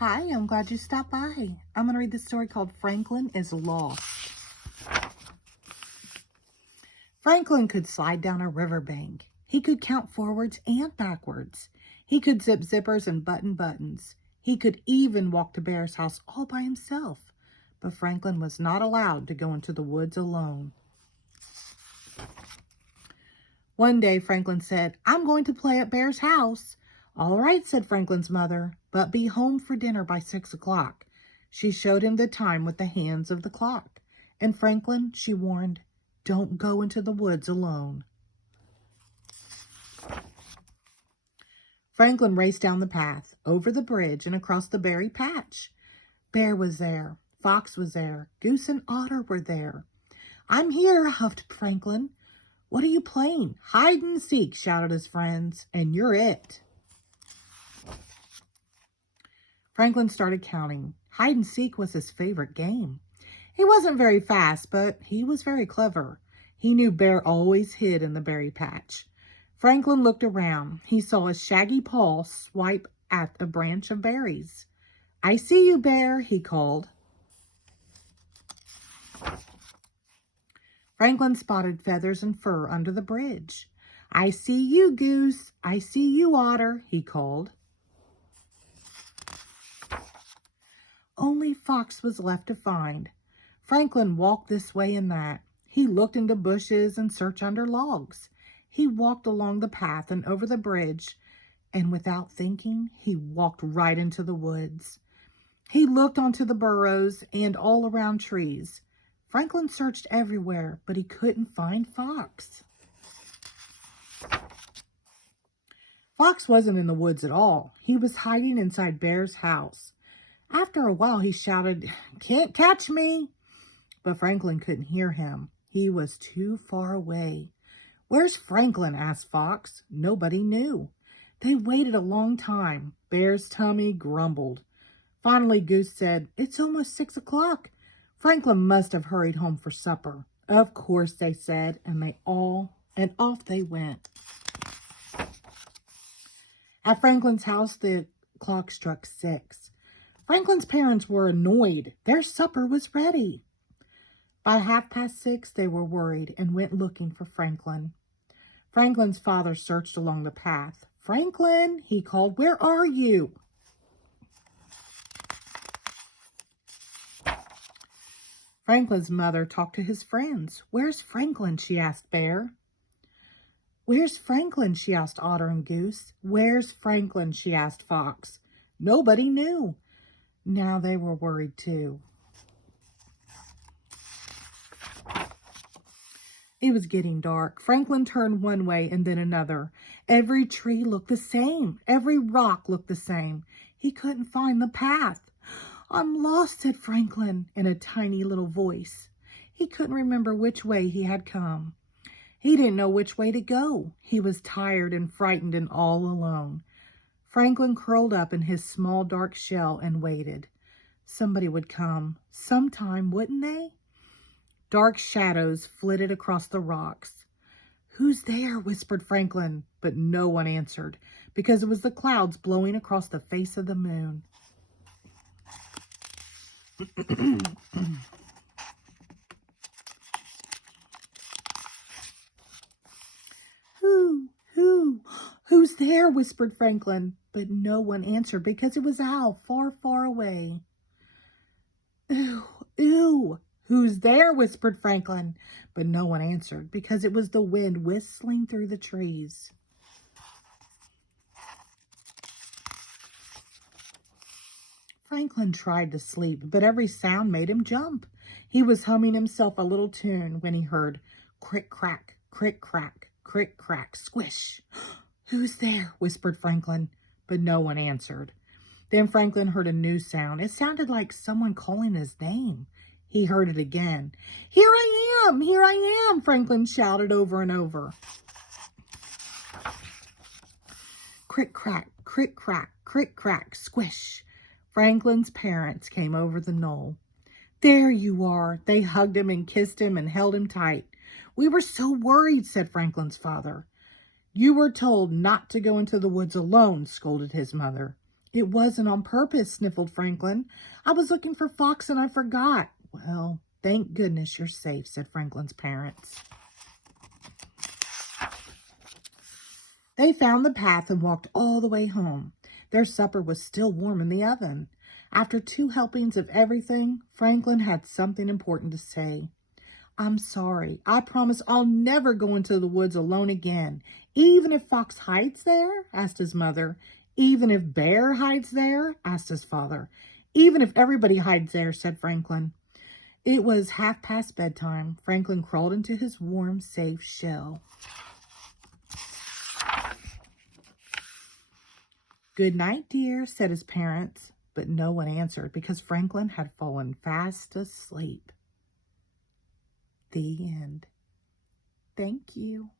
Hi, I'm glad you stopped by. I'm going to read the story called Franklin is Lost. Franklin could slide down a riverbank. He could count forwards and backwards. He could zip zippers and button buttons. He could even walk to Bear's house all by himself. But Franklin was not allowed to go into the woods alone. One day, Franklin said, "I'm going to play at Bear's house." "All right," said Franklin's mother, "but be home for dinner by 6 o'clock." She showed him the time with the hands of the clock. And Franklin, she warned, don't go into the woods alone. Franklin raced down the path, over the bridge, and across the berry patch. Bear was there. Fox was there. Goose and Otter were there. "I'm here," huffed Franklin. "What are you playing?" "Hide and seek," shouted his friends, "and you're it." Franklin started counting. Hide and seek was his favorite game. He wasn't very fast, but he was very clever. He knew Bear always hid in the berry patch. Franklin looked around. He saw a shaggy paw swipe at a branch of berries. "I see you, Bear," he called. Franklin spotted feathers and fur under the bridge. "I see you, Goose. I see you, Otter," he called. Only Fox was left to find. Franklin walked this way and that. He looked into bushes and searched under logs. He walked along the path and over the bridge, and without thinking, he walked right into the woods. He looked onto the burrows and all around trees. Franklin searched everywhere, but he couldn't find Fox. Fox wasn't in the woods at all. He was hiding inside Bear's house. After a while, he shouted, "Can't catch me!" But Franklin couldn't hear him. He was too far away. "Where's Franklin?" asked Fox. Nobody knew. They waited a long time. Bear's tummy grumbled. Finally, Goose said, "It's almost 6 o'clock. Franklin must have hurried home for supper." "Of course," they said, and off they went. At Franklin's house, the clock struck 6. Franklin's parents were annoyed. Their supper was ready. By 6:30, they were worried and went looking for Franklin. Franklin's father searched along the path. "Franklin," he called, "where are you?" Franklin's mother talked to his friends. "Where's Franklin?" she asked Bear. "Where's Franklin?" she asked Otter and Goose. "Where's Franklin?" she asked Fox. Nobody knew. Now they were worried too. It was getting dark. Franklin turned one way and then another. Every tree looked the same. Every rock looked the same. He couldn't find the path. "I'm lost," said Franklin in a tiny little voice. He couldn't remember which way he had come. He didn't know which way to go. He was tired and frightened and all alone. Franklin curled up in his small dark shell and waited. Somebody would come. Sometime, wouldn't they? Dark shadows flitted across the rocks. "Who's there?" whispered Franklin, but no one answered because it was the clouds blowing across the face of the moon. Who's there?" whispered Franklin, but no one answered because it was Al, far, far away. "Ooh, ooh, who's there?" whispered Franklin, but no one answered because it was the wind whistling through the trees. Franklin tried to sleep, but every sound made him jump. He was humming himself a little tune when he heard crick-crack, crick-crack, crick-crack, squish. "Who's there?" whispered Franklin, but no one answered. Then Franklin heard a new sound. It sounded like someone calling his name. He heard it again. "Here I am! Here I am!" Franklin shouted over and over. Crick-crack, crick-crack, crick-crack, squish. Franklin's parents came over the knoll. "There you are." They hugged him and kissed him and held him tight. "We were so worried," said Franklin's father. "You were told not to go into the woods alone," scolded his mother. It wasn't on purpose, sniffled Franklin. I was looking for Fox and I forgot. Well, thank goodness you're safe, said Franklin's parents. They found the path and walked all the way home. Their supper was still warm in the oven. After 2 helpings of everything, Franklin had something important to say. I'm sorry. I promise I'll never go into the woods alone again. Even if Fox hides there? Asked his mother. Even if Bear hides there? Asked his father. Even if everybody hides there, said Franklin. It was 1/2 past bedtime. Franklin crawled into his warm, safe shell. Good night, dear, said his parents, but no one answered because Franklin had fallen fast asleep. The end. Thank you.